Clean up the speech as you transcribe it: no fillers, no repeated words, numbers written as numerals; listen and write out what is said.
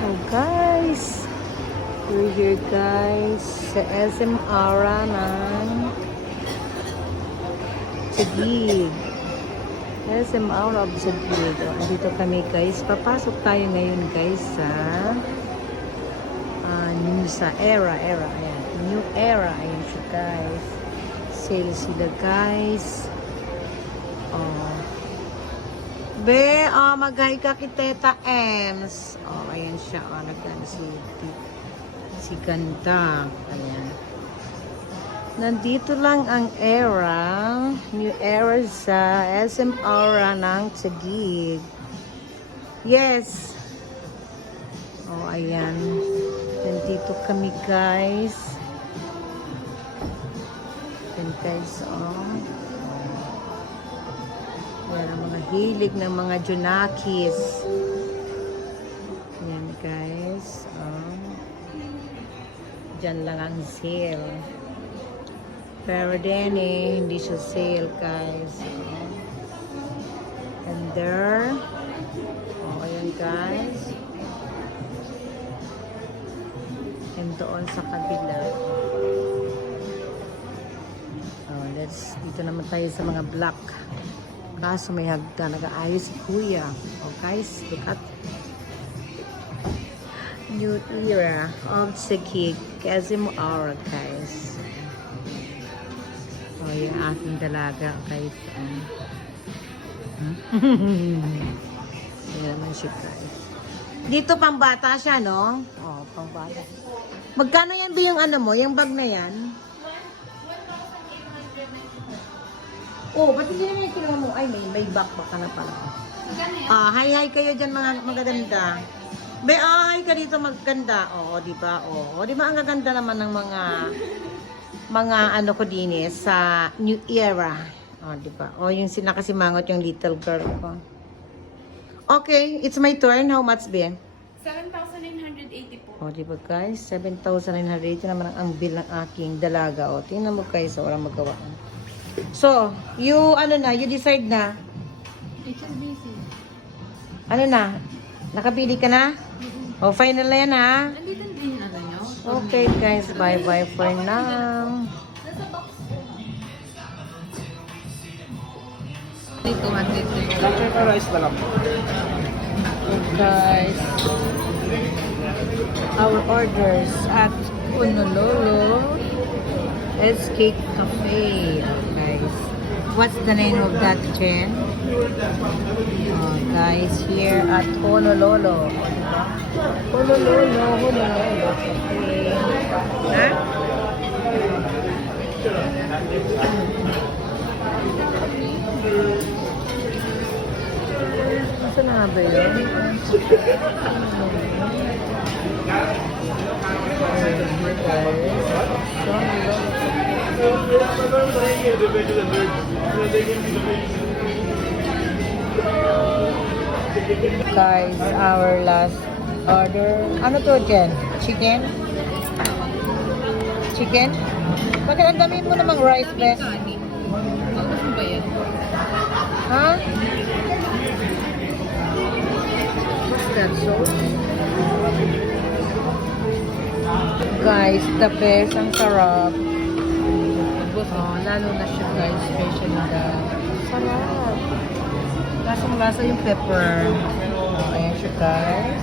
Oh guys, we're here guys sa SM Aura ng Taguig. SM Aura of Taguig. Dito kami guys. Papasok tayo ngayon guys sa Era. Ayan. New Era. Ayan siya guys. Sale sila guys. Oh. Be, mag-hi ka kay Teta Ems. Ayan siya. Nagkano si Ganda. Ayan. Nandito lang ang Era. New Era sa SM Aura ng Taguig. Yes. Ayan. Nandito kami guys. Ayan guys, Yan ang mga hilig ng mga Junakis. Yan guys. Diyan lang ang sale. Pero din hindi siya sale guys. And there. Ayan guys. And doon sa kabila. Dito naman tayo sa mga black. Kaso may hagda, nag-aayos si Kuya. Guys, look at New Era of Taguig, SM Aura, guys. Yung aking dalaga, guys. Yan naman siya, guys. Dito pang bata siya, no? Pang bata. Magkano yan ba yung ano mo? Yung bag na yan? Ba't hindi naman yung kinuha mo? Ay, may backpack ka na pala. Hi kayo dyan mga magaganda. Be, hi ka dito maganda. Di ba? Di ba ang gaganda naman ng mga ano ko din sa New Era. Di ba? Yung sinakasimangot yung little girl ko. Okay, it's my turn. How much be? 7,980 po. Di ba guys? 7,980 naman ang bill ng aking dalaga. Tingnan mo guys, walang magawa. So, you decide na? HSBC. Ano na? Nakabili ka na? Final na yan ha? Nandito din na nyo? Okay guys, bye-bye for now. Nasa box po. Dito, dito. Lakay rice na lang. Guys, our orders at Honolulu SK Cafe. Guys, what's the name of that chain? Guys, here at Honolulu. Honolulu Cafe. Saan na nga ba yun? Guys, our last order. Ano to, Jen? Chicken? Chicken? Bakit ang dami mo namang rice, be? Ano ba yan? Ha? What's that sauce? Guys, the best. Ang sarap. Lalo na siya guys. Special na. Sarap. Lasang-lasa yung pepper. Ayan siya guys.